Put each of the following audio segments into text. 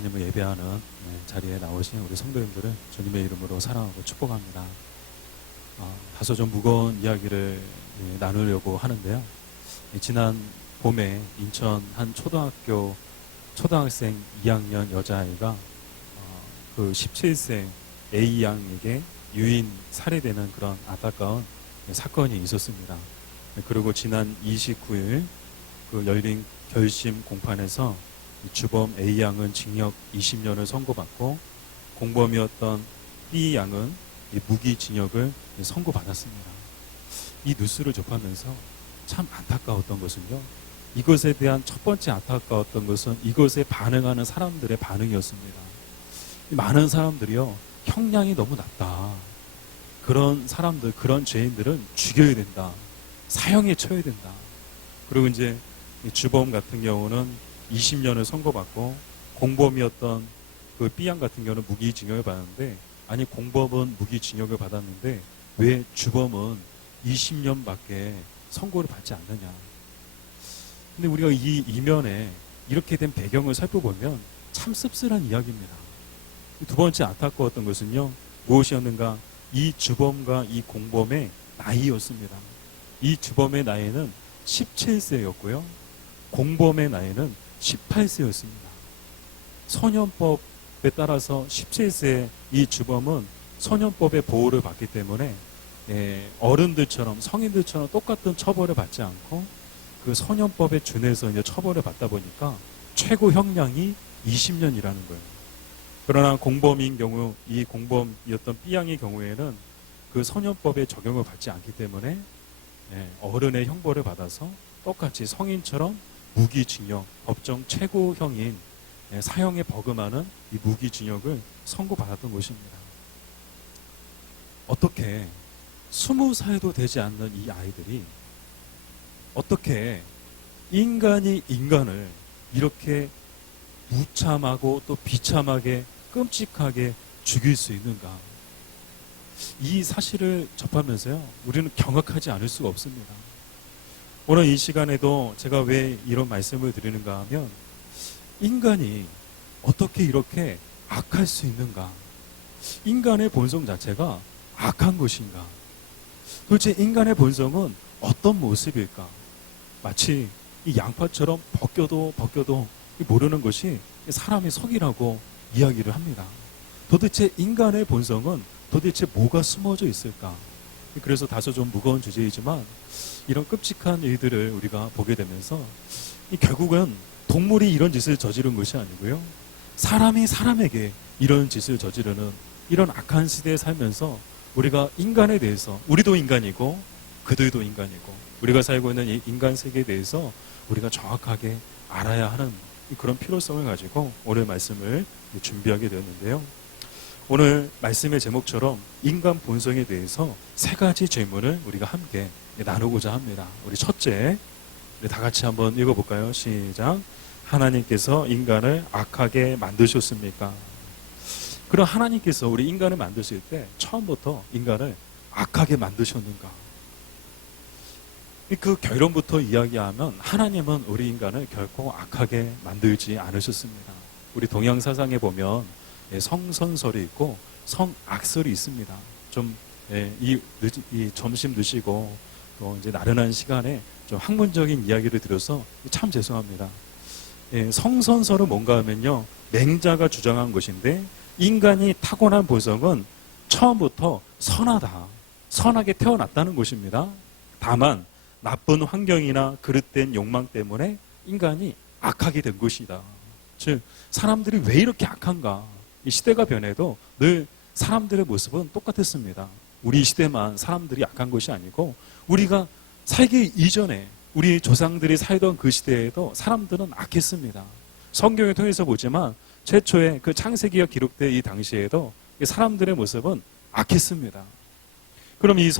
하나님을 예배하는 자리에 나오신 우리 성도님들을 주님의 이름으로 사랑하고 축복합니다. 다소 좀 무거운 이야기를 나누려고 하는데요. 지난 봄에 인천 한 초등학생 2학년 여자아이가 그 17세 A 양에게 유인 살해되는 그런 안타까운 사건이 있었습니다. 그리고 지난 29일 그 열린 결심 공판에서 주범 A 양은 징역 20년을 선고받고 공범이었던 B 양은 무기징역을 선고받았습니다. 이 뉴스를 접하면서 참 안타까웠던 것은요, 이것에 대한 첫 번째 안타까웠던 것은 이것에 반응하는 사람들의 반응이었습니다. 많은 사람들이요, 형량이 너무 낮다, 그런 사람들, 그런 죄인들은 죽여야 된다, 사형에 쳐야 된다. 그리고 이제 주범 같은 경우는 20년을 선고받고 공범이었던 그 B양 같은 경우는 무기징역을 받았는데, 아니 공범은 무기징역을 받았는데 왜 주범은 20년밖에 선고를 받지 않느냐. 근데 우리가 이 이면에 이렇게 된 배경을 살펴보면 참 씁쓸한 이야기입니다. 두 번째 안타까웠던 것은요, 무엇이었는가? 이 주범과 이 공범의 나이였습니다. 이 주범의 나이는 17세였고요 공범의 나이는 18세였습니다. 소년법에 따라서 17세 이 주범은 소년법의 보호를 받기 때문에 어른들처럼, 성인들처럼 똑같은 처벌을 받지 않고 그 소년법에 준해서 이제 처벌을 받다 보니까 최고 형량이 20년이라는 거예요. 그러나 공범인 경우, 이 공범이었던 B양의 경우에는 그 소년법에 적용을 받지 않기 때문에 어른의 형벌을 받아서 똑같이 성인처럼 무기징역, 법정 최고형인 사형에 버금하는 이 무기징역을 선고받았던 것입니다. 어떻게 20살도 되지 않는 이 아이들이 어떻게 인간이 인간을 이렇게 무참하고 또 비참하게 끔찍하게 죽일 수 있는가? 이 사실을 접하면서요, 우리는 경악하지 않을 수가 없습니다. 오늘 이 시간에도 제가 왜 이런 말씀을 드리는가 하면, 인간이 어떻게 이렇게 악할 수 있는가? 인간의 본성 자체가 악한 것인가? 도대체 인간의 본성은 어떤 모습일까? 마치 이 양파처럼 벗겨도 모르는 것이 사람의 속이라고 이야기를 합니다. 도대체 인간의 본성은 도대체 뭐가 숨어져 있을까? 그래서 다소 좀 무거운 주제이지만 이런 끔찍한 일들을 우리가 보게 되면서 결국은 동물이 이런 짓을 저지른 것이 아니고요, 사람이 사람에게 이런 짓을 저지르는 이런 악한 시대에 살면서 우리가 인간에 대해서, 우리도 인간이고 그들도 인간이고 우리가 살고 있는 이 인간 세계에 대해서 우리가 정확하게 알아야 하는 그런 필요성을 가지고 오늘 말씀을 준비하게 되었는데요. 오늘 말씀의 제목처럼 인간 본성에 대해서 세 가지 질문을 우리가 함께 나누고자 합니다. 우리 첫째, 우리 다 같이 한번 읽어볼까요? 시작. 하나님께서 인간을 악하게 만드셨습니까? 그럼 하나님께서 우리 인간을 만드실 때 처음부터 인간을 악하게 만드셨는가? 그 결론부터 이야기하면 하나님은 우리 인간을 결코 악하게 만들지 않으셨습니다. 우리 동양 사상에 보면 성선설이 있고 성악설이 있습니다. 좀 이 점심 드시고 또 이제 나른한 시간에 좀 학문적인 이야기를 드려서 참 죄송합니다. 성선설은 뭔가 하면요, 맹자가 주장한 것인데, 인간이 타고난 본성은 처음부터 선하게 태어났다는 것입니다. 다만 나쁜 환경이나 그릇된 욕망 때문에 인간이 악하게 된 것이다. 즉 사람들이 왜 이렇게 악한가? 이 시대가 변해도 늘 사람들의 모습은 똑같았습니다. 우리 시대만 사람들이 악한 것이 아니고 우리가 살기 이전에 우리 조상들이 살던 그 시대에도 사람들은 악했습니다. 성경을 통해서 보지만 최초의 그 창세기가 기록된 이 당시에도 사람들의 모습은 악했습니다. 그럼 이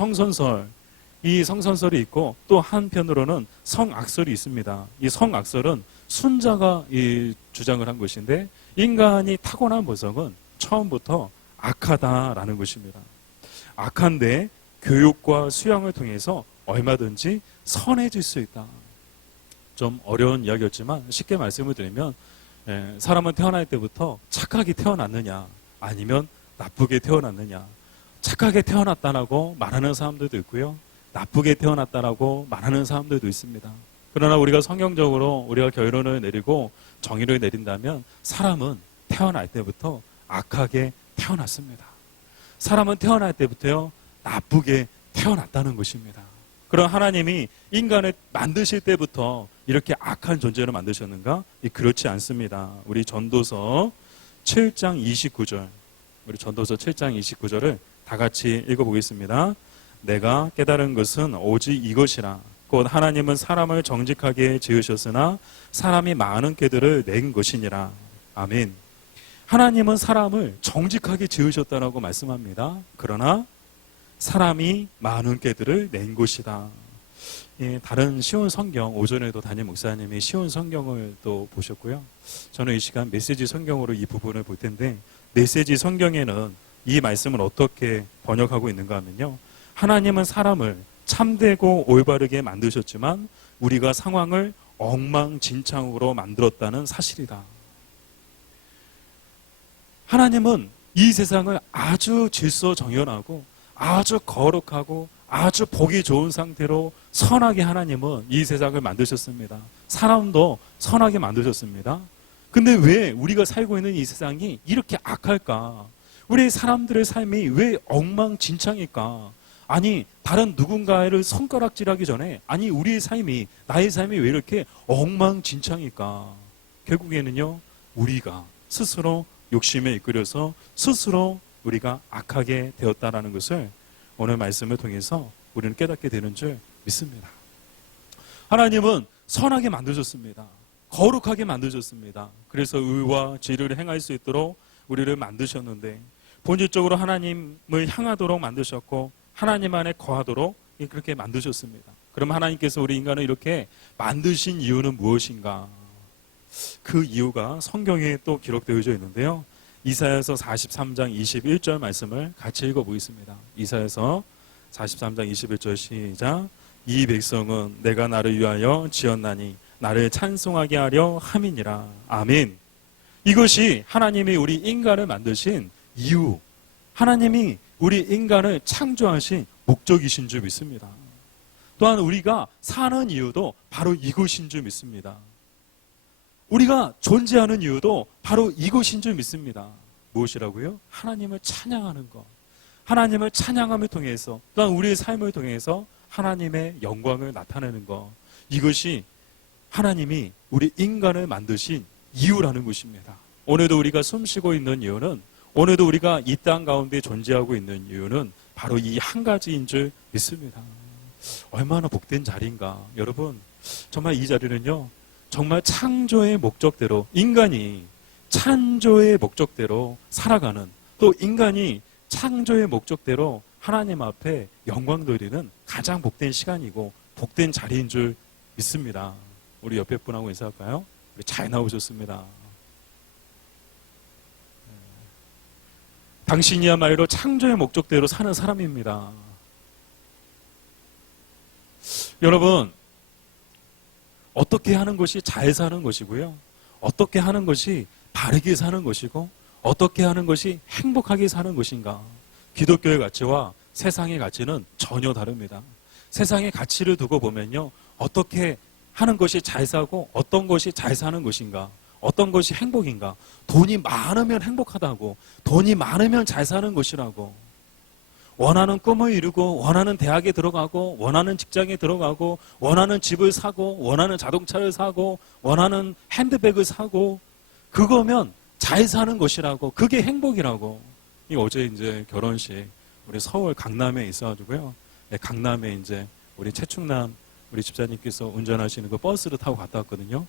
성선설이 있고 또 한편으로는 성악설이 있습니다. 이 성악설은 순자가 주장을 한 것인데, 인간이 타고난 본성은 처음부터 악하다라는 것입니다. 악한데 교육과 수양을 통해서 얼마든지 선해질 수 있다. 좀 어려운 이야기였지만 쉽게 말씀을 드리면 사람은 태어날 때부터 착하게 태어났느냐 아니면 나쁘게 태어났느냐. 착하게 태어났다라고 말하는 사람들도 있고요. 나쁘게 태어났다라고 말하는 사람들도 있습니다. 그러나 우리가 성경적으로 우리가 결론을 내리고 정의를 내린다면 사람은 태어날 때부터 악하게 태어났습니다. 사람은 태어날 때부터요 나쁘게 태어났다는 것입니다. 그럼 하나님이 인간을 만드실 때부터 이렇게 악한 존재로 만드셨는가? 그렇지 않습니다. 우리 전도서 7장 29절, 우리 전도서 7장 29절을 다 같이 읽어보겠습니다. 내가 깨달은 것은 오직 이것이라. 곧 하나님은 사람을 정직하게 지으셨으나 사람이 많은 꾀들을 낸 것이니라. 아멘. 하나님은 사람을 정직하게 지으셨다라고 말씀합니다. 그러나 사람이 많은 꾀들을 낸 것이다. 다른 시온 성경, 오전에도 담임 목사님이 시온 성경을 또 보셨고요. 저는 이 시간 메시지 성경으로 이 부분을 볼 텐데, 메시지 성경에는 이 말씀을 어떻게 번역하고 있는가 하면요, 하나님은 사람을 참되고 올바르게 만드셨지만 우리가 상황을 엉망진창으로 만들었다는 사실이다. 하나님은 이 세상을 아주 질서정연하고 아주 거룩하고 아주 보기 좋은 상태로 선하게 하나님은 이 세상을 만드셨습니다. 사람도 선하게 만드셨습니다. 근데 왜 우리가 살고 있는 이 세상이 이렇게 악할까? 우리 사람들의 삶이 왜 엉망진창일까? 아니, 다른 누군가를 손가락질하기 전에, 아니, 우리의 삶이, 나의 삶이 왜 이렇게 엉망진창일까? 결국에는요, 우리가 스스로 욕심에 이끌려서 스스로 우리가 악하게 되었다라는 것을 오늘 말씀을 통해서 우리는 깨닫게 되는 줄 믿습니다. 하나님은 선하게 만드셨습니다. 거룩하게 만드셨습니다. 그래서 의와 진리를 행할 수 있도록 우리를 만드셨는데, 본질적으로 하나님을 향하도록 만드셨고 하나님 안에 거하도록 그렇게 만드셨습니다. 그럼 하나님께서 우리 인간을 이렇게 만드신 이유는 무엇인가? 그 이유가 성경에 또 기록되어져 있는데요. 이사야서 43장 21절 말씀을 같이 읽어보겠습니다. 이사야서 43장 21절 시작. 이 백성은 내가 나를 위하여 지었나니 나를 찬송하게 하려 함이니라. 아멘. 이것이 하나님이 우리 인간을 만드신 이유, 하나님이 우리 인간을 창조하신 목적이신 줄 믿습니다. 또한 우리가 사는 이유도 바로 이것인 줄 믿습니다. 우리가 존재하는 이유도 바로 이것인 줄 믿습니다. 무엇이라고요? 하나님을 찬양하는 것. 하나님을 찬양함을 통해서, 또한 우리의 삶을 통해서 하나님의 영광을 나타내는 것. 이것이 하나님이 우리 인간을 만드신 이유라는 것입니다. 오늘도 우리가 숨쉬고 있는 이유는, 오늘도 우리가 이 땅 가운데 존재하고 있는 이유는 바로 이 한 가지인 줄 믿습니다. 얼마나 복된 자리인가. 여러분, 정말 이 자리는요, 정말 창조의 목적대로, 인간이 창조의 목적대로 살아가는, 또 인간이 창조의 목적대로 하나님 앞에 영광 돌리는 가장 복된 시간이고 복된 자리인 줄 믿습니다. 우리 옆에 분하고 인사할까요? 우리 잘 나오셨습니다. 당신이야말로 창조의 목적대로 사는 사람입니다. 여러분, 어떻게 하는 것이 잘 사는 것이고요, 어떻게 하는 것이 바르게 사는 것이고, 어떻게 하는 것이 행복하게 사는 것인가? 기독교의 가치와 세상의 가치는 전혀 다릅니다. 세상의 가치를 두고 보면요, 어떻게 하는 것이 잘 사고 어떤 것이 잘 사는 것인가, 어떤 것이 행복인가, 돈이 많으면 행복하다고, 돈이 많으면 잘 사는 것이라고, 원하는 꿈을 이루고 원하는 대학에 들어가고 원하는 직장에 들어가고 원하는 집을 사고 원하는 자동차를 사고 원하는 핸드백을 사고, 그거면 잘 사는 것이라고, 그게 행복이라고. 이 어제 이제 결혼식 우리 서울 강남에 있어가지고요, 강남에 이제 우리 최충남 우리 집사님께서 운전하시는 그 버스를 타고 갔다 왔거든요.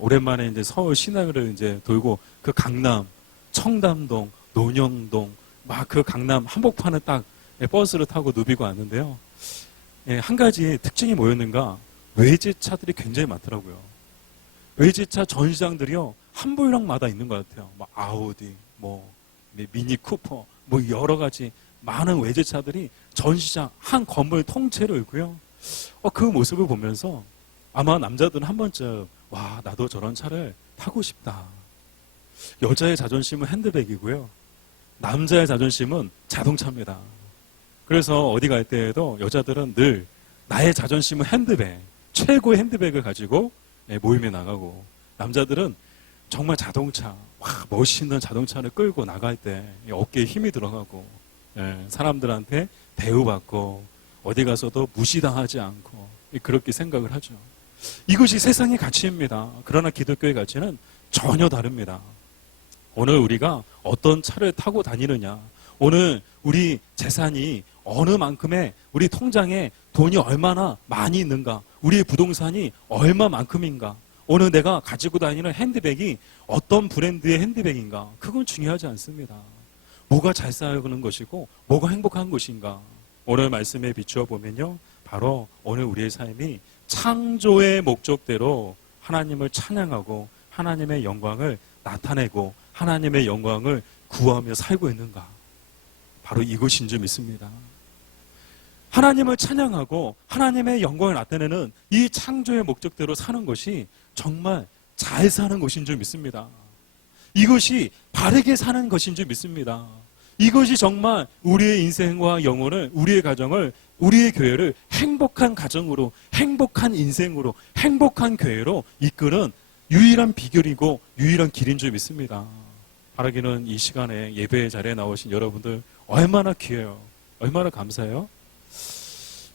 오랜만에 이제 서울 시내를 이제 돌고, 그 강남, 청담동, 논영동, 막 그 강남 한복판을 딱 버스를 타고 누비고 왔는데요. 한 가지 특징이 뭐였는가? 외제차들이 굉장히 많더라고요. 외제차 전시장들이요, 한 블럭마다 있는 것 같아요. 뭐 아우디, 뭐 미니 쿠퍼, 뭐 여러 가지 많은 외제차들이 전시장 한 건물 통째로 있고요. 그 모습을 보면서 아마 남자들은 한 번쯤 와, 나도 저런 차를 타고 싶다. 여자의 자존심은 핸드백이고요. 남자의 자존심은 자동차입니다. 그래서 어디 갈 때에도 여자들은 늘 나의 자존심은 핸드백, 최고의 핸드백을 가지고 모임에 나가고, 남자들은 정말 자동차, 와, 멋있는 자동차를 끌고 나갈 때 어깨에 힘이 들어가고, 사람들한테 대우받고 어디 가서도 무시당하지 않고 그렇게 생각을 하죠. 이것이 세상의 가치입니다. 그러나 기독교의 가치는 전혀 다릅니다. 오늘 우리가 어떤 차를 타고 다니느냐, 오늘 우리 재산이 어느 만큼의, 우리 통장에 돈이 얼마나 많이 있는가, 우리의 부동산이 얼마만큼인가, 오늘 내가 가지고 다니는 핸드백이 어떤 브랜드의 핸드백인가, 그건 중요하지 않습니다. 뭐가 잘 쌓여가는 것이고 뭐가 행복한 것인가, 오늘 말씀에 비추어 보면요, 바로 오늘 우리의 삶이 창조의 목적대로 하나님을 찬양하고 하나님의 영광을 나타내고 하나님의 영광을 구하며 살고 있는가, 바로 이것인 줄 믿습니다. 하나님을 찬양하고 하나님의 영광을 나타내는 이 창조의 목적대로 사는 것이 정말 잘 사는 것인 줄 믿습니다. 이것이 바르게 사는 것인 줄 믿습니다. 이것이 정말 우리의 인생과 영혼을, 우리의 가정을, 우리의 교회를 행복한 가정으로, 행복한 인생으로, 행복한 교회로 이끄는 유일한 비결이고 유일한 길인 줄 믿습니다. 바라기는 이 시간에 예배의 자리에 나오신 여러분들 얼마나 귀해요. 얼마나 감사해요.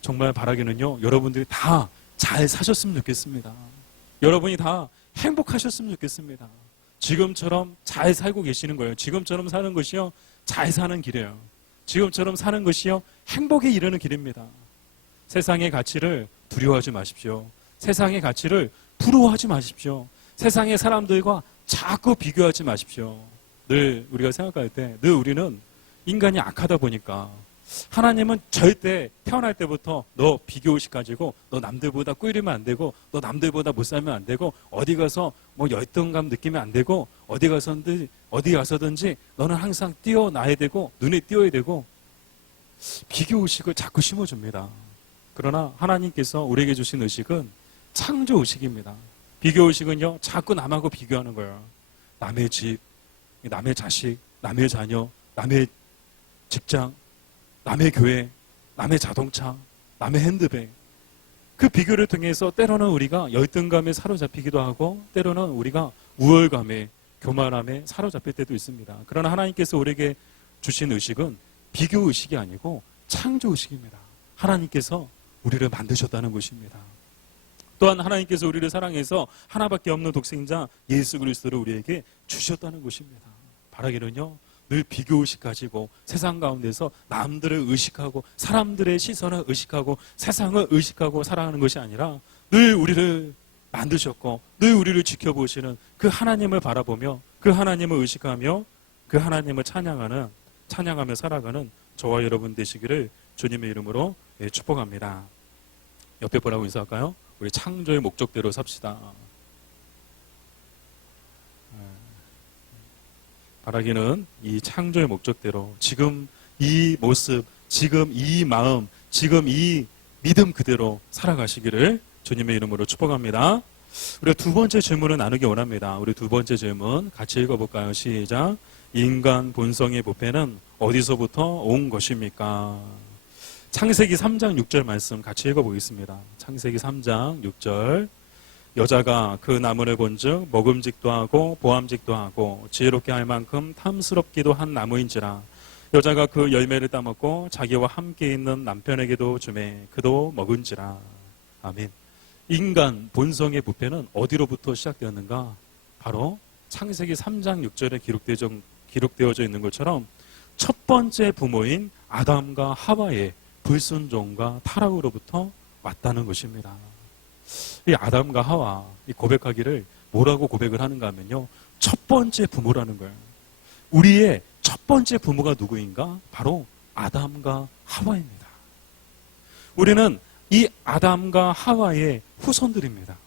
정말 바라기는요, 여러분들이 다 잘 사셨으면 좋겠습니다. 여러분이 다 행복하셨으면 좋겠습니다. 지금처럼 잘 살고 계시는 거예요. 지금처럼 사는 것이요, 잘 사는 길이에요. 지금처럼 사는 것이요, 행복에 이르는 길입니다. 세상의 가치를 두려워하지 마십시오. 세상의 가치를 부러워하지 마십시오. 세상의 사람들과 자꾸 비교하지 마십시오. 늘 우리가 생각할 때, 늘 우리는 인간이 악하다 보니까 하나님은 절대 태어날 때부터 너 비교의식 가지고 너 남들보다 꿀리면 안 되고 너 남들보다 못 살면 안 되고 어디 가서 뭐 열등감 느끼면 안 되고 어디 가서든지 너는 항상 뛰어나야 되고 눈에 띄어야 되고 비교의식을 자꾸 심어줍니다. 그러나 하나님께서 우리에게 주신 의식은 창조의식입니다. 비교의식은요, 자꾸 남하고 비교하는 거예요. 남의 집, 남의 자식, 남의 자녀, 남의 직장, 남의 교회, 남의 자동차, 남의 핸드백, 그 비교를 통해서 때로는 우리가 열등감에 사로잡히기도 하고 때로는 우리가 우월감에, 교만함에 사로잡힐 때도 있습니다. 그러나 하나님께서 우리에게 주신 의식은 비교의식이 아니고 창조의식입니다. 하나님께서 우리를 만드셨다는 것입니다. 또한 하나님께서 우리를 사랑해서 하나밖에 없는 독생자 예수 그리스도를 우리에게 주셨다는 것입니다. 바라기는요, 늘 비교의식 가지고 세상 가운데서 남들을 의식하고 사람들의 시선을 의식하고 세상을 의식하고 살아가는 것이 아니라 늘 우리를 만드셨고 늘 우리를 지켜보시는 그 하나님을 바라보며 그 하나님을 의식하며 그 하나님을 찬양하며 살아가는 저와 여러분 되시기를 주님의 이름으로 축복합니다. 옆에 보라고 인사할까요? 우리 창조의 목적대로 삽시다. 바라기는 이 창조의 목적대로 지금 이 모습, 지금 이 마음, 지금 이 믿음 그대로 살아가시기를 주님의 이름으로 축복합니다. 우리가 두 번째 질문을 나누기 원합니다. 우리 두 번째 질문 같이 읽어볼까요? 시작. 인간 본성의 부패는 어디서부터 온 것입니까? 창세기 3장 6절 말씀 같이 읽어보겠습니다. 창세기 3장 6절. 여자가 그 나무를 본즉 먹음직도 하고 보암직도 하고 지혜롭게 할 만큼 탐스럽기도 한 나무인지라. 여자가 그 열매를 따먹고 자기와 함께 있는 남편에게도 주매 그도 먹은지라. 아멘. 인간 본성의 부패는 어디로부터 시작되었는가? 바로 창세기 3장 6절에 기록되어져 있는 것처럼 첫 번째 부모인 아담과 하와의 불순종과 타락으로부터 왔다는 것입니다. 이 아담과 하와 이 고백하기를 뭐라고 고백을 하는가 하면요, 첫 번째 부모라는 거예요. 우리의 첫 번째 부모가 누구인가? 바로 아담과 하와입니다. 우리는 이 아담과 하와의 후손들입니다.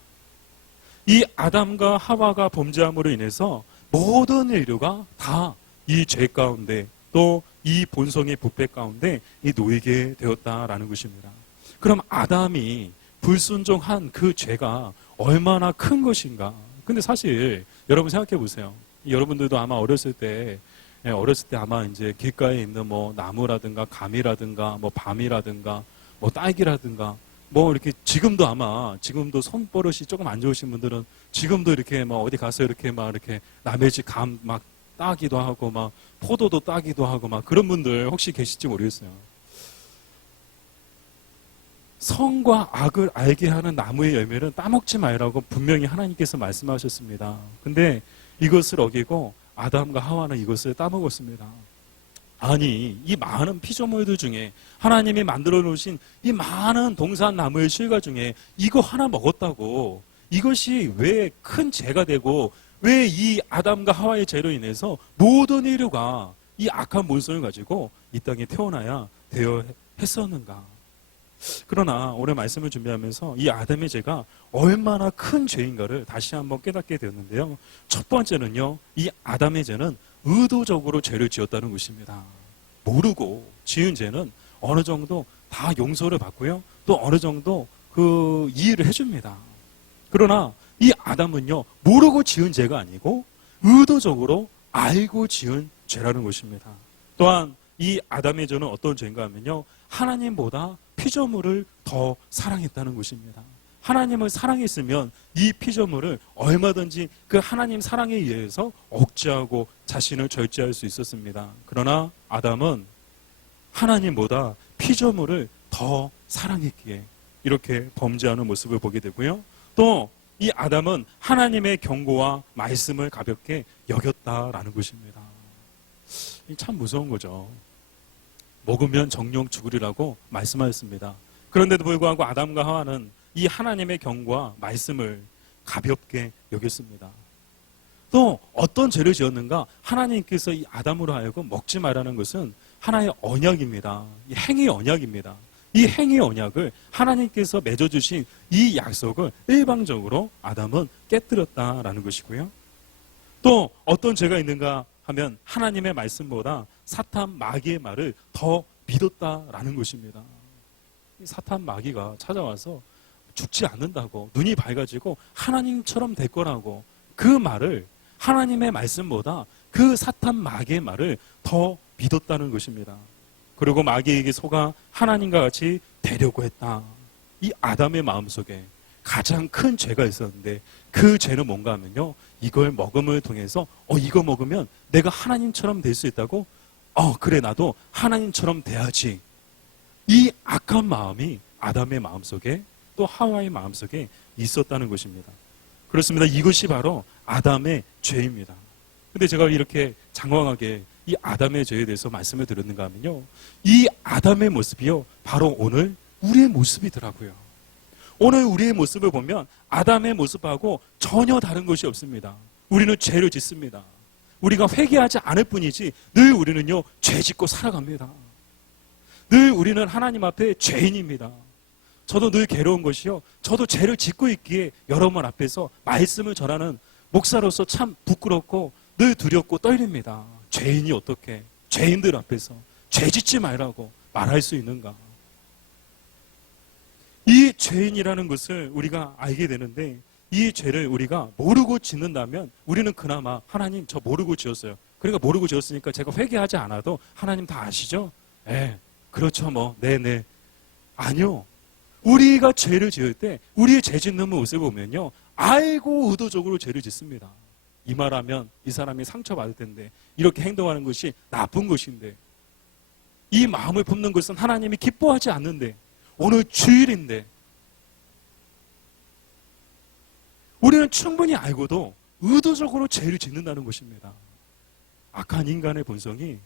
이 아담과 하와가 범죄함으로 인해서 모든 인류가 다 이 죄 가운데 또 이 본성의 부패 가운데 이 놓이게 되었다라는 것입니다. 그럼 아담이 불순종한 그 죄가 얼마나 큰 것인가. 근데 사실 여러분 생각해 보세요. 여러분들도 아마 어렸을 때 아마 이제 길가에 있는 뭐 나무라든가 감이라든가 뭐 밤이라든가 뭐 딸기라든가 뭐 이렇게 지금도 손버릇이 조금 안 좋으신 분들은 지금도 이렇게 막 어디 가서 이렇게 막 이렇게 남의 집 감 막 따기도 하고 막 포도도 따기도 하고 막 그런 분들 혹시 계실지 모르겠어요. 선과 악을 알게 하는 나무의 열매는 따먹지 말라고 분명히 하나님께서 말씀하셨습니다. 근데 이것을 어기고 아담과 하와는 이것을 따먹었습니다. 아니, 이 많은 피조물들 중에 하나님이 만들어 놓으신 이 많은 동산나무의 실과 중에 이거 하나 먹었다고 이것이 왜 큰 죄가 되고 왜 이 아담과 하와의 죄로 인해서 모든 인류가 이 악한 본성을 가지고 이 땅에 태어나야 되어 했었는가. 그러나 오늘 말씀을 준비하면서 이 아담의 죄가 얼마나 큰 죄인가를 다시 한번 깨닫게 되었는데요. 첫 번째는요, 이 아담의 죄는 의도적으로 죄를 지었다는 것입니다. 모르고 지은 죄는 어느 정도 다 용서를 받고요, 또 어느 정도 그 이해를 해줍니다. 그러나 이 아담은요, 모르고 지은 죄가 아니고 의도적으로 알고 지은 죄라는 것입니다. 또한 이 아담의 죄는 어떤 죄인가 하면요, 하나님보다 피조물을 더 사랑했다는 것입니다. 하나님을 사랑했으면 이 피조물을 얼마든지 그 하나님 사랑에 의해서 억제하고 자신을 절제할 수 있었습니다. 그러나 아담은 하나님보다 피조물을 더 사랑했기에 이렇게 범죄하는 모습을 보게 되고요. 또 이 아담은 하나님의 경고와 말씀을 가볍게 여겼다라는 것입니다. 참 무서운 거죠. 먹으면 정령 죽으리라고 말씀하셨습니다. 그런데도 불구하고 아담과 하와는 이 하나님의 경고와 말씀을 가볍게 여겼습니다. 또 어떤 죄를 지었는가? 하나님께서 이 아담으로 하여금 먹지 말라는 것은 하나의 언약입니다. 이 행위 언약입니다. 이 행위 언약을 하나님께서 맺어주신 이 약속을 일방적으로 아담은 깨뜨렸다라는 것이고요. 또 어떤 죄가 있는가 하면 하나님의 말씀보다 사탄 마귀의 말을 더 믿었다라는 것입니다. 사탄 마귀가 찾아와서 죽지 않는다고 눈이 밝아지고 하나님처럼 될 거라고 그 말을 하나님의 말씀보다 그 사탄 마귀의 말을 더 믿었다는 것입니다. 그리고 마귀에게 속아 하나님과 같이 되려고 했다. 이 아담의 마음속에 가장 큰 죄가 있었는데 그 죄는 뭔가 하면요, 이걸 먹음을 통해서 이거 먹으면 내가 하나님처럼 될 수 있다고? 그래, 나도 하나님처럼 돼야지. 이 악한 마음이 아담의 마음속에 또 하와의 마음속에 있었다는 것입니다. 그렇습니다. 이것이 바로 아담의 죄입니다. 근데 제가 이렇게 장황하게 이 아담의 죄에 대해서 말씀을 드렸는가 하면요, 이 아담의 모습이요, 바로 오늘 우리의 모습이더라고요. 오늘 우리의 모습을 보면 아담의 모습하고 전혀 다른 것이 없습니다. 우리는 죄를 짓습니다. 우리가 회개하지 않을 뿐이지 늘 우리는요, 죄 짓고 살아갑니다. 늘 우리는 하나님 앞에 죄인입니다. 저도 늘 괴로운 것이요, 저도 죄를 짓고 있기에 여러분 앞에서 말씀을 전하는 목사로서 참 부끄럽고 늘 두렵고 떨립니다. 죄인이 어떻게 죄인들 앞에서 죄 짓지 말라고 말할 수 있는가? 이 죄인이라는 것을 우리가 알게 되는데 이 죄를 우리가 모르고 짓는다면 우리는 그나마 하나님 저 모르고 지었어요. 그러니까 모르고 지었으니까 제가 회개하지 않아도 하나님 다 아시죠? 그렇죠 뭐 네네. 아니요. 우리가 죄를 지을 때 우리의 죄 짓는 모습을 보면요, 알고 의도적으로 죄를 짓습니다. 이 말하면 이 사람이 상처받을 텐데 이렇게 행동하는 것이 나쁜 것인데 이 마음을 품는 것은 하나님이 기뻐하지 않는데 오늘 주일인데 우리는 충분히 알고도 의도적으로 죄를 짓는다는 것입니다. 악한 인간의 본성이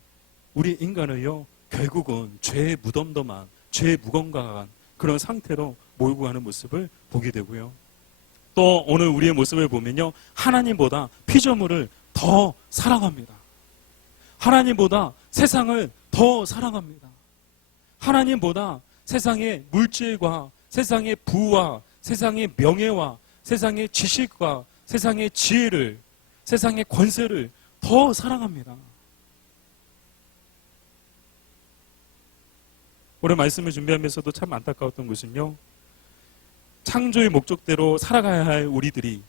우리 인간을요, 결국은 죄의 무덤덤한 죄의 무건강한 그런 상태로 몰고 가는 모습을 보게 되고요. 또 오늘 우리의 모습을 보면요, 하나님보다 피조물을 더 사랑합니다. 하나님보다 세상을 더 사랑합니다. 하나님보다 세상의 물질과 세상의 부와 세상의 명예와 세상의 지식과 세상의 지혜를, 세상의 권세를 더 사랑합니다. 오늘 말씀을 준비하면서도 참 안타까웠던 것은요, 창조의 목적대로 살아가야 할 우리들이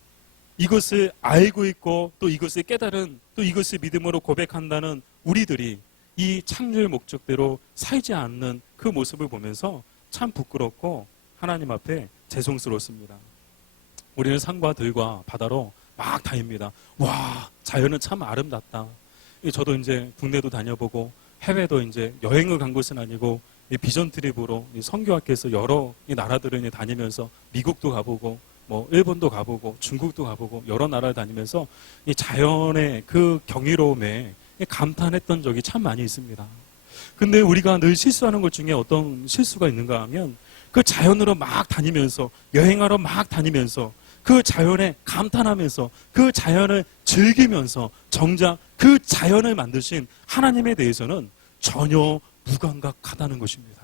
이것을 알고 있고 또 이것을 깨달은 또 이것을 믿음으로 고백한다는 우리들이 이 창조의 목적대로 살지 않는 그 모습을 보면서 참 부끄럽고 하나님 앞에 죄송스럽습니다. 우리는 산과 들과 바다로 막 다닙니다. 와, 자연은 참 아름답다. 저도 이제 국내도 다녀보고 해외도 이제 여행을 간 것은 아니고 비전 트립으로 선교학교에서 여러 나라들을 다니면서 미국도 가보고 뭐 일본도 가보고 중국도 가보고 여러 나라를 다니면서 이 자연의 그 경이로움에 감탄했던 적이 참 많이 있습니다. 근데 우리가 늘 실수하는 것 중에 어떤 실수가 있는가 하면 그 자연으로 막 다니면서 여행하러 막 다니면서 그 자연에 감탄하면서 그 자연을 즐기면서 정작 그 자연을 만드신 하나님에 대해서는 전혀 무감각하다는 것입니다.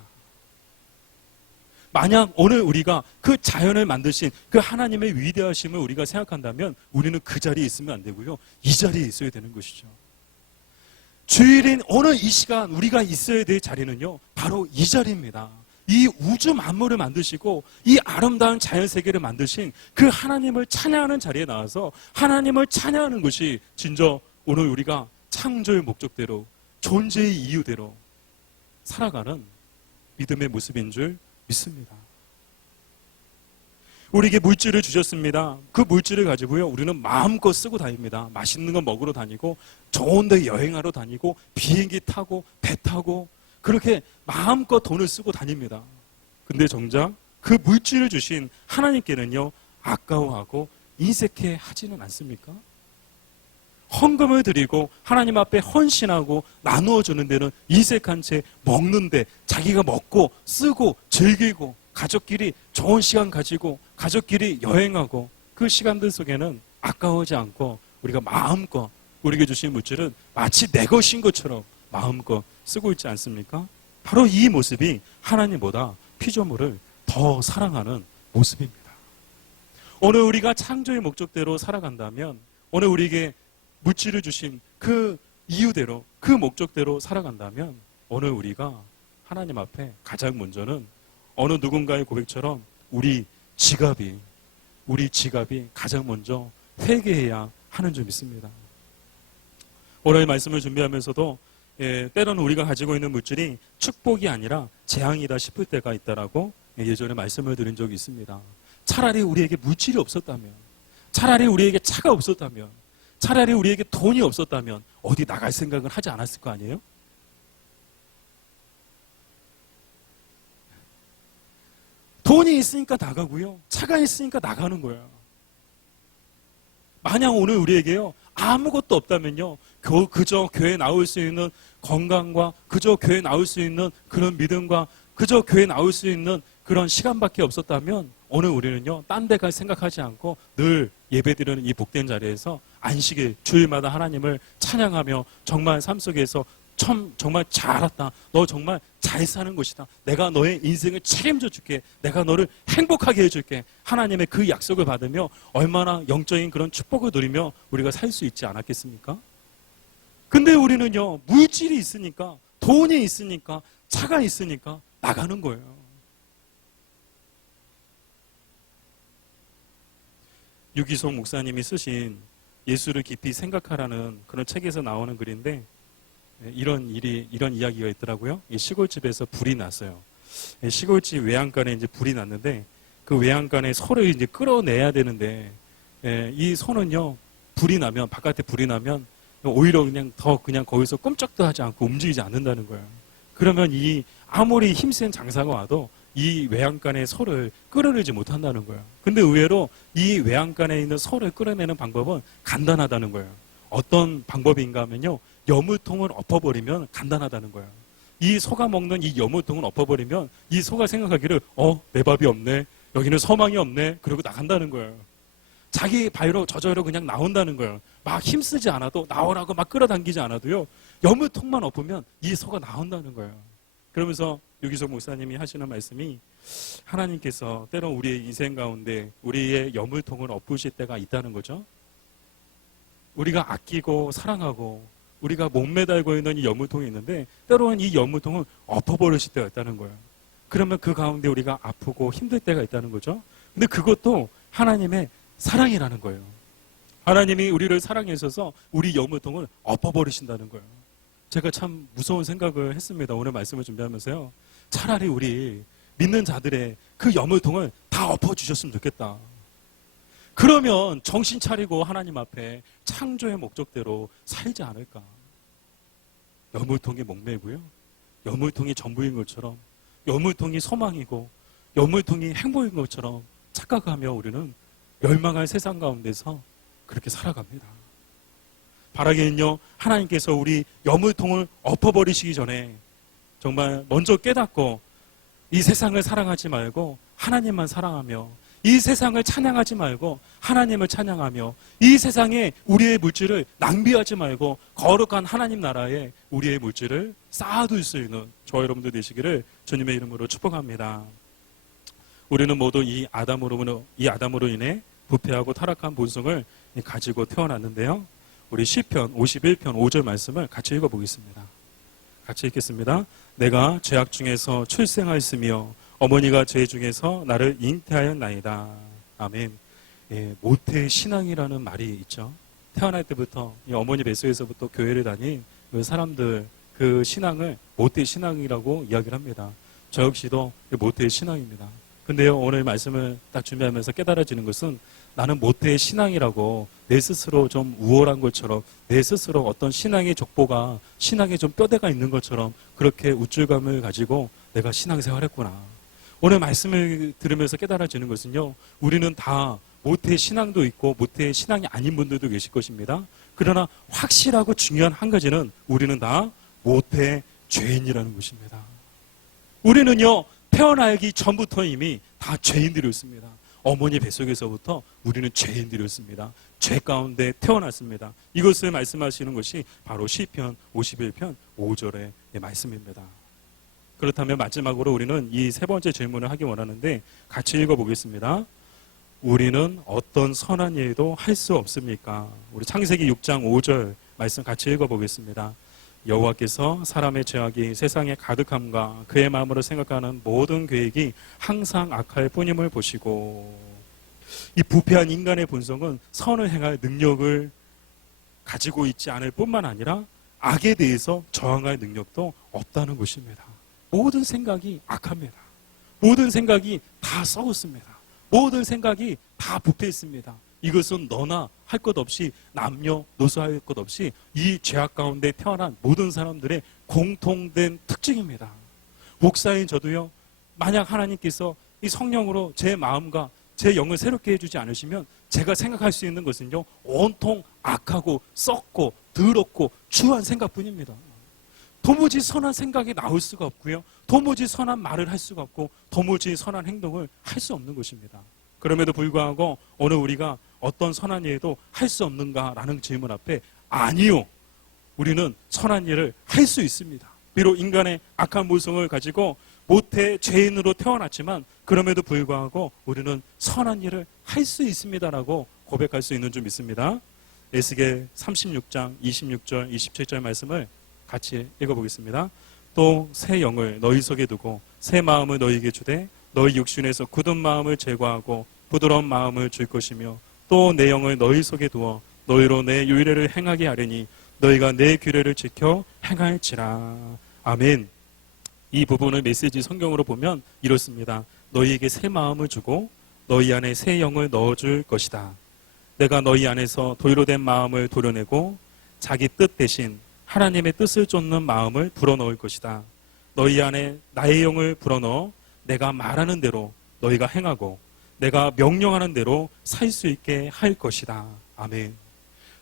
만약 오늘 우리가 그 자연을 만드신 그 하나님의 위대하심을 우리가 생각한다면 우리는 그 자리에 있으면 안 되고요. 이 자리에 있어야 되는 것이죠. 주일인 오늘 이 시간 우리가 있어야 될 자리는요. 바로 이 자리입니다. 이 우주 만물을 만드시고 이 아름다운 자연세계를 만드신 그 하나님을 찬양하는 자리에 나와서 하나님을 찬양하는 것이 진짜 오늘 우리가 창조의 목적대로 존재의 이유대로 살아가는 믿음의 모습인 줄 믿습니다. 우리에게 물질을 주셨습니다. 그 물질을 가지고요, 우리는 마음껏 쓰고 다닙니다. 맛있는 거 먹으러 다니고, 좋은 데 여행하러 다니고, 비행기 타고, 배 타고, 그렇게 마음껏 돈을 쓰고 다닙니다. 근데 정작 그 물질을 주신 하나님께는요, 아까워하고 인색해 하지는 않습니까? 헌금을 드리고 하나님 앞에 헌신하고 나누어 주는 데는 인색한 채 먹는데 자기가 먹고 쓰고 즐기고 가족끼리 좋은 시간 가지고 가족끼리 여행하고 그 시간들 속에는 아까워하지 않고 우리가 마음껏 우리에게 주신 물질은 마치 내 것인 것처럼 마음껏 쓰고 있지 않습니까? 바로 이 모습이 하나님보다 피조물을 더 사랑하는 모습입니다. 오늘 우리가 창조의 목적대로 살아간다면 오늘 우리에게 물질을 주신 그 이유대로 그 목적대로 살아간다면 오늘 우리가 하나님 앞에 가장 먼저는 어느 누군가의 고백처럼 우리 지갑이 가장 먼저 회개해야 하는 줄 믿습니다. 오늘 말씀을 준비하면서도 때로는 우리가 가지고 있는 물질이 축복이 아니라 재앙이다 싶을 때가 있다라고 예전에 말씀을 드린 적이 있습니다. 차라리 우리에게 물질이 없었다면, 차라리 우리에게 차가 없었다면, 차라리 우리에게 돈이 없었다면 어디 나갈 생각을 하지 않았을 거 아니에요? 돈이 있으니까 나가고요. 차가 있으니까 나가는 거예요. 만약 오늘 우리에게요, 아무것도 없다면요, 그저 교회에 나올 수 있는 건강과 그저 교회에 나올 수 있는 그런 믿음과 그저 교회에 나올 수 있는 그런 시간밖에 없었다면 오늘 우리는요, 딴 데 갈 생각하지 않고 늘 예배드리는 이 복된 자리에서 안식일 주일마다 하나님을 찬양하며 정말 삶 속에서 정말 잘했다. 너 정말 잘 사는 것이다. 내가 너의 인생을 책임져 줄게. 내가 너를 행복하게 해줄게. 하나님의 그 약속을 받으며 얼마나 영적인 그런 축복을 누리며 우리가 살 수 있지 않았겠습니까? 근데 우리는요, 물질이 있으니까, 돈이 있으니까, 차가 있으니까 나가는 거예요. 유기송 목사님이 쓰신 예수를 깊이 생각하라는 그런 책에서 나오는 글인데 이런 이야기가 있더라고요. 이 시골집에서 불이 났어요. 시골집 외양간에 이제 불이 났는데 그 외양간에 소를 이제 끌어내야 되는데 이 소는요, 바깥에 불이 나면 오히려 그냥 거기서 꼼짝도 하지 않고 움직이지 않는다는 거예요. 그러면 아무리 힘센 장사가 와도 이 외양간의 소를 끌어내지 못한다는 거예요. 근데 의외로 이 외양간에 있는 소를 끌어내는 방법은 간단하다는 거예요. 어떤 방법인가 하면요, 여물통을 엎어버리면 간단하다는 거예요. 이 소가 먹는 이 여물통을 엎어버리면 이 소가 생각하기를 내 밥이 없네, 여기는 소망이 없네, 그러고 나간다는 거예요. 자기 발로 저절로 그냥 나온다는 거예요. 막 힘쓰지 않아도, 나오라고 막 끌어당기지 않아도요, 여물통만 엎으면 이 소가 나온다는 거예요. 그러면서 유기석 목사님이 하시는 말씀이 하나님께서 때론 우리의 인생 가운데 우리의 여물통을 엎으실 때가 있다는 거죠. 우리가 아끼고 사랑하고 우리가 목매달고 있는 이 여물통이 있는데 때로는 이 여물통을 엎어버리실 때가 있다는 거예요. 그러면 그 가운데 우리가 아프고 힘들 때가 있다는 거죠. 근데 그것도 하나님의 사랑이라는 거예요. 하나님이 우리를 사랑하셔서 우리 염소통을 엎어버리신다는 거예요. 제가 참 무서운 생각을 했습니다. 오늘 말씀을 준비하면서요. 차라리 우리 믿는 자들의 그 염소통을 다 엎어주셨으면 좋겠다. 그러면 정신 차리고 하나님 앞에 창조의 목적대로 살지 않을까. 염소통이 목매고요. 염소통이 전부인 것처럼, 염소통이 소망이고 염소통이 행복인 것처럼 착각하며 우리는 멸망할 세상 가운데서 그렇게 살아갑니다. 바라기는요, 하나님께서 우리 염소통을 엎어버리시기 전에 정말 먼저 깨닫고 이 세상을 사랑하지 말고 하나님만 사랑하며, 이 세상을 찬양하지 말고 하나님을 찬양하며, 이 세상에 우리의 물질을 낭비하지 말고 거룩한 하나님 나라에 우리의 물질을 쌓아둘 수 있는 저와 여러분들 되시기를 주님의 이름으로 축복합니다. 우리는 모두 이 아담으로 인해 부패하고 타락한 본성을 가지고 태어났는데요. 우리 시편 51편 5절 말씀을 같이 읽어보겠습니다. 같이 읽겠습니다. 내가 죄악 중에서 출생하였으며 어머니가 죄 중에서 나를 잉태하였나이다. 아멘. 예, 모태 신앙이라는 말이 있죠. 태어날 때부터 이 어머니 뱃속에서부터 교회를 다닌 그 사람들, 그 신앙을 모태 신앙이라고 이야기를 합니다. 저 역시도 모태 신앙입니다. 근데요, 오늘 말씀을 딱 준비하면서 깨달아지는 것은 나는 모태의 신앙이라고 내 스스로 좀 우월한 것처럼, 내 스스로 어떤 신앙의 족보가, 신앙에 좀 뼈대가 있는 것처럼 그렇게 우쭐감을 가지고 내가 신앙생활 했구나. 오늘 말씀을 들으면서 깨달아지는 것은요, 우리는 다 모태의 신앙도 있고 모태의 신앙이 아닌 분들도 계실 것입니다. 그러나 확실하고 중요한 한 가지는 우리는 다 모태의 죄인이라는 것입니다. 우리는요, 태어나기 전부터 이미 다 죄인들이었습니다. 어머니 뱃속에서부터 우리는 죄인들이었습니다. 죄 가운데 태어났습니다. 이것을 말씀하시는 것이 바로 시편 51편 5절의 말씀입니다. 그렇다면 마지막으로 우리는 이 세 번째 질문을 하기 원하는데 같이 읽어보겠습니다. 우리는 어떤 선한 일도 할 수 없습니까? 우리 창세기 6장 5절 말씀 같이 읽어보겠습니다. 여호와께서 사람의 죄악이 세상에 가득함과 그의 마음으로 생각하는 모든 계획이 항상 악할 뿐임을 보시고, 이 부패한 인간의 본성은 선을 행할 능력을 가지고 있지 않을 뿐만 아니라 악에 대해서 저항할 능력도 없다는 것입니다. 모든 생각이 악합니다. 모든 생각이 다 썩었습니다. 모든 생각이 다 부패했습니다. 이것은 너나 할 것 없이, 남녀노소 할 것 없이 이 죄악 가운데 태어난 모든 사람들의 공통된 특징입니다. 목사인 저도요, 만약 하나님께서 이 성령으로 제 마음과 제 영을 새롭게 해주지 않으시면 제가 생각할 수 있는 것은요, 온통 악하고 썩고 더럽고 추한 생각뿐입니다. 도무지 선한 생각이 나올 수가 없고요, 도무지 선한 말을 할 수가 없고, 도무지 선한 행동을 할 수 없는 것입니다. 그럼에도 불구하고 오늘 우리가 어떤 선한 일도 할 수 없는가라는 질문 앞에 아니요, 우리는 선한 일을 할 수 있습니다. 비록 인간의 악한 모성을 가지고 모태 죄인으로 태어났지만 그럼에도 불구하고 우리는 선한 일을 할 수 있습니다라고 고백할 수 있는 줄 믿습니다. 에스겔 36장 26절 27절 말씀을 같이 읽어보겠습니다. 또 새 영을 너희 속에 두고 새 마음을 너희에게 주되 너희 육신에서 굳은 마음을 제거하고 부드러운 마음을 줄 것이며, 또 내 영을 너희 속에 두어 너희로 내 율례를 행하게 하려니 너희가 내 규례를 지켜 행할지라. 아멘. 이 부분을 메시지 성경으로 보면 이렇습니다. 너희에게 새 마음을 주고 너희 안에 새 영을 넣어줄 것이다. 내가 너희 안에서 도의로 된 마음을 도려내고 자기 뜻 대신 하나님의 뜻을 쫓는 마음을 불어넣을 것이다. 너희 안에 나의 영을 불어넣어 내가 말하는 대로 너희가 행하고 내가 명령하는 대로 살 수 있게 할 것이다. 아멘.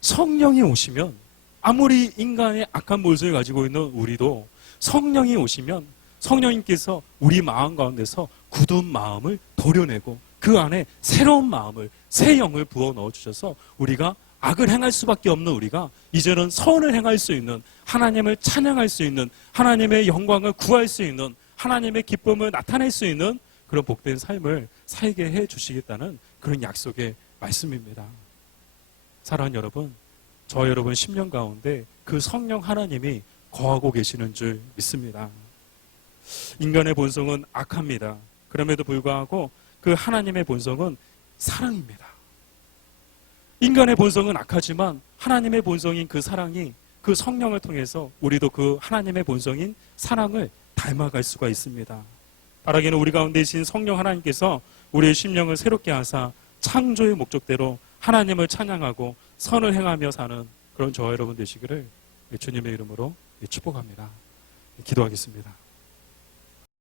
성령이 오시면 아무리 인간의 악한 모습을 가지고 있는 우리도 성령이 오시면 성령님께서 우리 마음 가운데서 굳은 마음을 도려내고 그 안에 새로운 마음을, 새 영을 부어 넣어주셔서 우리가 악을 행할 수밖에 없는 우리가 이제는 선을 행할 수 있는, 하나님을 찬양할 수 있는, 하나님의 영광을 구할 수 있는, 하나님의 기쁨을 나타낼 수 있는 그런 복된 삶을 살게 해 주시겠다는 그런 약속의 말씀입니다. 사랑하는 여러분, 저 여러분 10년 가운데 그 성령 하나님이 거하고 계시는 줄 믿습니다. 인간의 본성은 악합니다. 그럼에도 불구하고 그 하나님의 본성은 사랑입니다. 인간의 본성은 악하지만 하나님의 본성인 그 사랑이 그 성령을 통해서 우리도 그 하나님의 본성인 사랑을 닮아갈 수가 있습니다. 바라기는 우리 가운데 계신 성령 하나님께서 우리의 심령을 새롭게 하사 창조의 목적대로 하나님을 찬양하고 선을 행하며 사는 그런 저와 여러분 되시기를 주님의 이름으로 축복합니다. 기도하겠습니다.